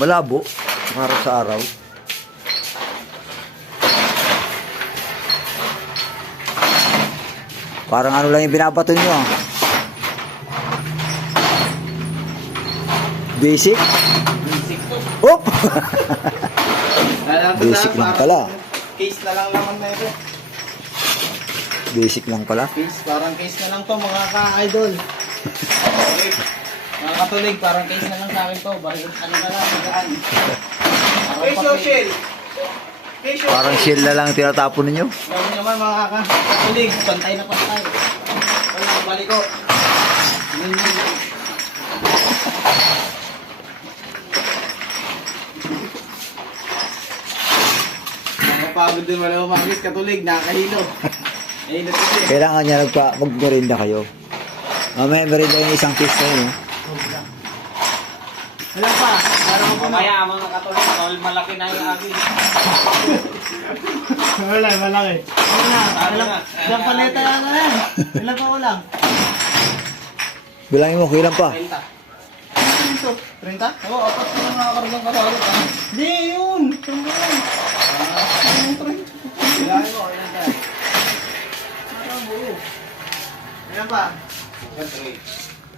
Malabo. Araw sa araw. Parang ano lang yung binabato nyo ah. Basic? Basic to. Op! Basic lang pala. Case na lang naman na ito. Basic lang pala. Case, parang case na lang to mga ka-idol. Okay. Mga katulig, parang case na lang sa akin to. Bakit ano na lang, magaan. Case or shell? Parang shell na lang tinatapon ninyo. Gawin naman mga katulig, pantay na pantay. Wala, balik ko. Nakapagod din wala umagis, katulig, nakahilo. Nahilo kasi. Kailangan niya mag-merinda kayo. Mamaya merinda yung isang piece kayo. No? Wala pa, parang ako mamaya mga katulig, malaki na yung agin. Wala, malaki. Wala, isang paleta lang na yan. Ilan pa ko lang? Bilangin mo, kailan pa? 30. 30? Oo, apat na nakakargang karalo. Hindi, yun. Tumbo yun. Bilangin mo, ilan ka? Parang buo. Ilan pa? 3.